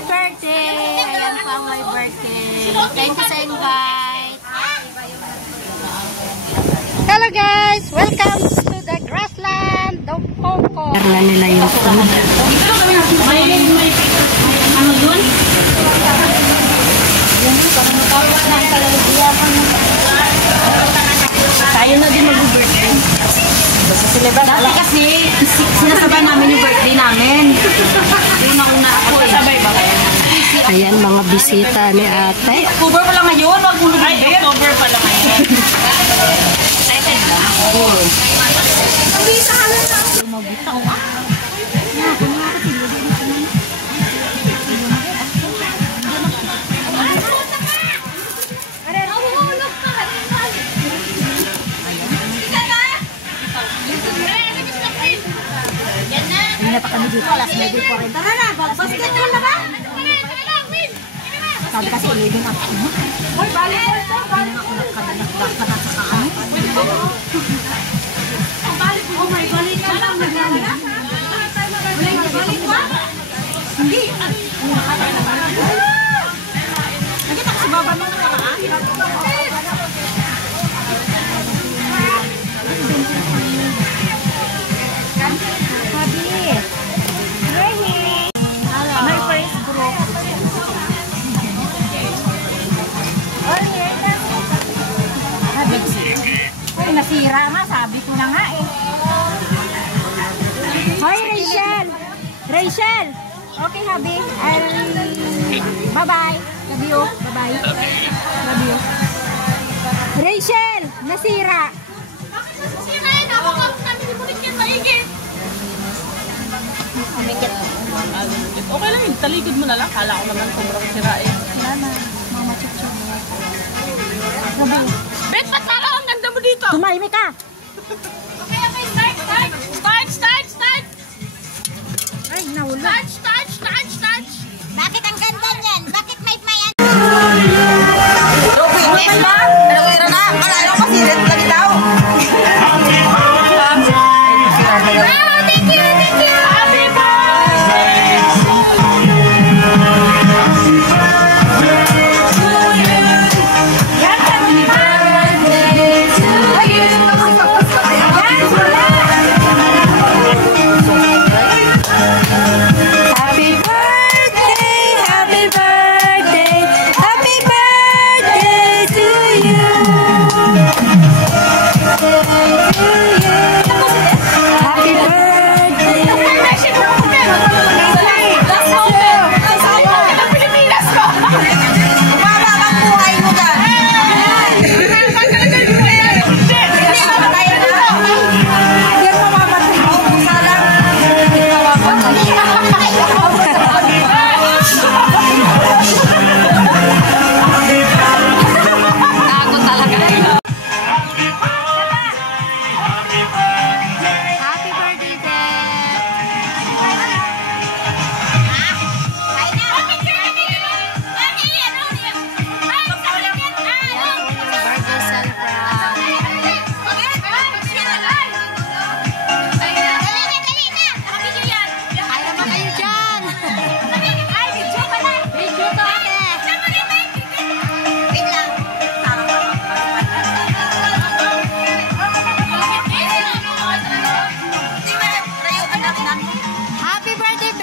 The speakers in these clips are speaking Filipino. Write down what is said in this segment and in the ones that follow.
Birthday! Ayan po ang my birthday. Thank you sa invite. Hello guys! Welcome to the grassland of Hong Kong. Karla nila yung food. Ano yun? Tayo na din mag-birthday. Dati kasi sinasabayan namin yung birthday namin. Una-una ako sabay ba kaya? Ayan mga bisita ni ate. October pa lang ngayon, maghulog na. Ay, October pa lang ngayon. Excited ba? Oo. Ang bisa ka lang lang. Lumabitaw ah. Hindi pa kami dito, alas 9:40. Tara na, basketball na ba? Sabi kasi ulitin ako. Hoy, balik ko ito. Balik ako nagkadanak-dak na sa kaano. Oh my, balik ka lang. Balik ba? Hindi. Nakita ko sa baba nung nakaraan. Nasira nga, sabi ko na nga eh. Hoy, Rachel! Rachel! Okay, Habi. Bye-bye. Love you. Bye-bye. Love you. Rachel! Nasira! Bakit nasira yan? Nakakapos namin yung bulit yan maigit. Okay lang yun. Talikod mo na lang. Kala ko naman sobrang sira eh. Salamat. Mama chup-chup. Love you. Bet, patara! Ang ganda mo dito! Tumahimik ka! Okay, start! Ay, nawala. Start! Bakit ang ganda niyan? Bakit may ano? Witness ba? Anong meron na? Malalo ko si Red lagi daw. Thank you! Happy birthday!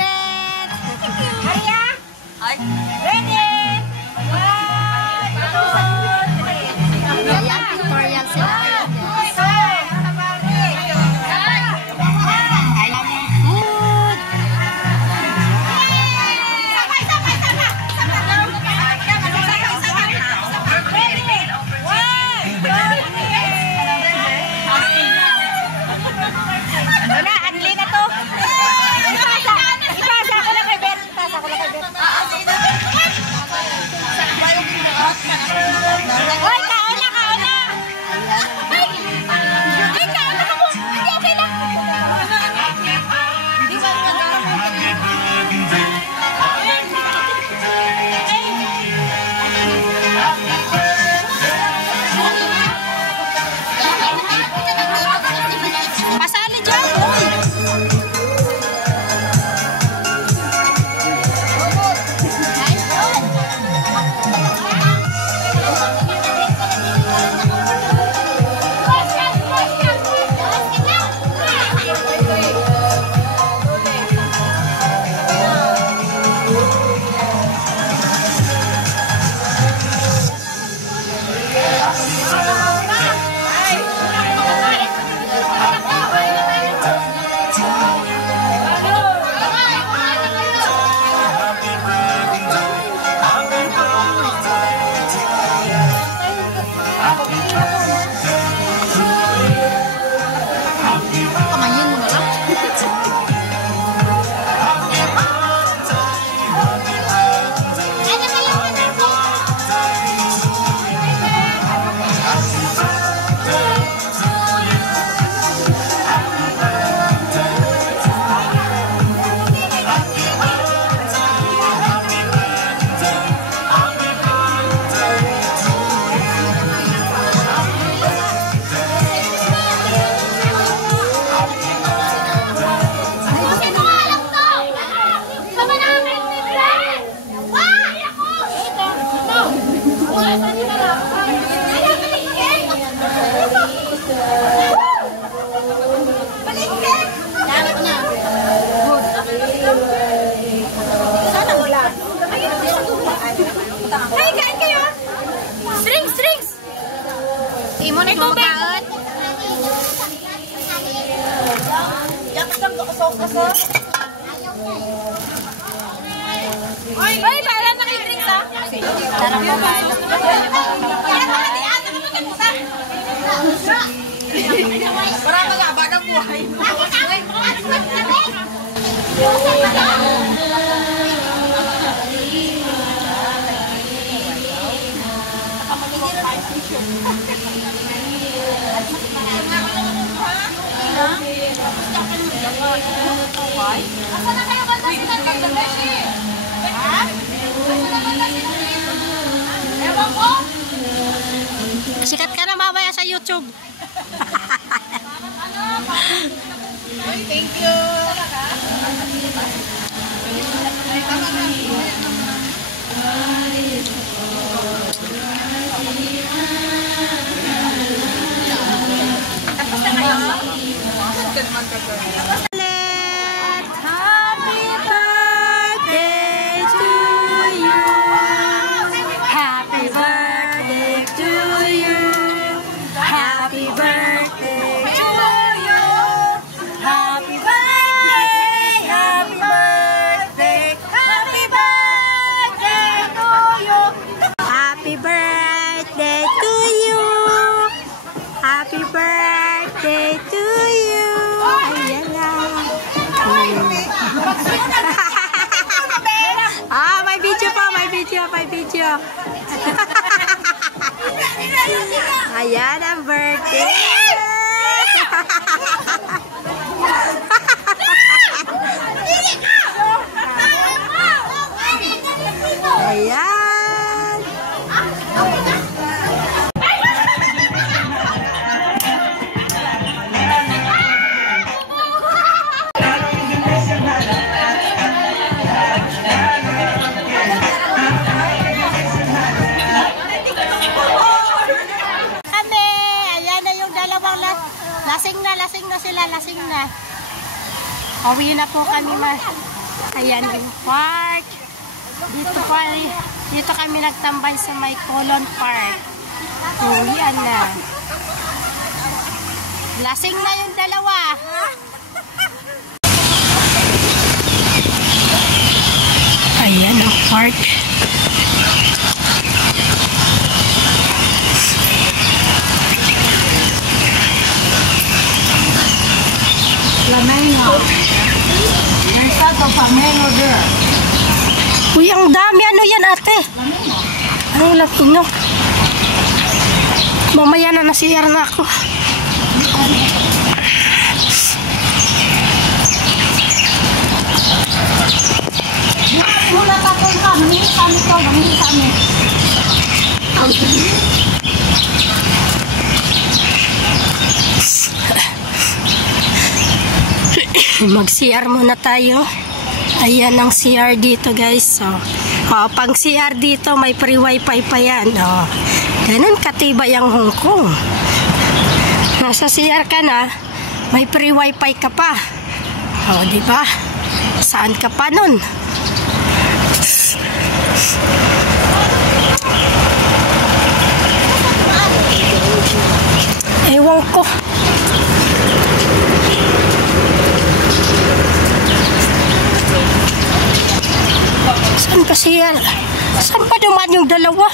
May tubig. Ay, para nakidrink sa. Sarap naman. Para magaba ng buhay. Asa na kayo ganda sila ng beshi? Ha? Asa na ganda sila? Ewan ko. Sikat ka na mamaya sa YouTube. Thank you. Tapos na kayo? Happy birthday to you. Happy birthday to you. Happy birthday to you. Happy birthday, happy birthday, happy birthday to you. Happy birthday to you. Happy birthday to you. Ayan na. May video pa, may video, may video. Ayan ang birthday. Ayan. Kami, ayan na yung dalawang lasing na sila, lasing na. Uwi na po kami na. Ayan yung park. Dito kami nagtambay sa may Colon Park. Uwian na. Lasing na yung dalawa. Ayan ang park. Flamengo. There's a flamengo there. Uy, ang dami. Ano yan, ate? Ang laki, no? Mamaya na nasiyar na ako. Mulat ako kami. Kami to. Kami. Mag-CR muna tayo. Ayan ang CR dito, guys. So, pang CR dito, may free wifi pa yan. Ganun katibay ang Hong Kong. Nasa CR ka na, may free wifi ka pa. Di ba? Saan ka pa nun? Ewan ko. Saan pa siya? Saan pa dumaan yung dalawa?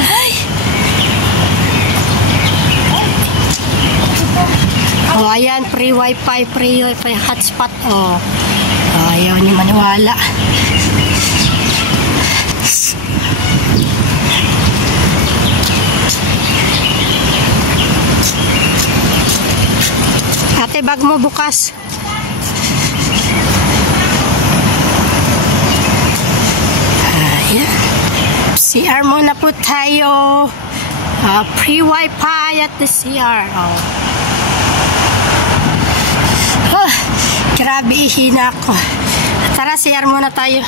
Ay! Ayan, free wifi hotspot. Ayaw ni maniwala. Ate, bag mo bukas. Ayan. CR muna po tayo. Free wifi at the CR. Grabe, ihina ako. Tara, CR muna tayo.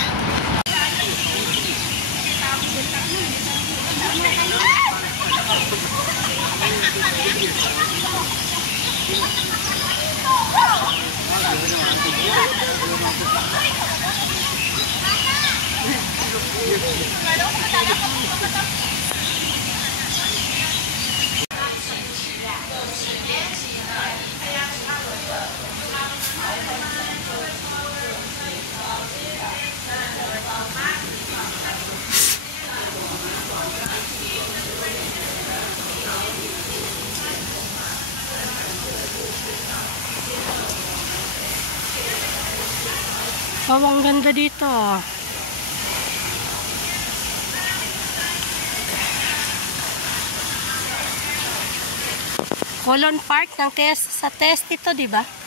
Oh, ang ganda dito. Colon Park ng sa test ito, di ba?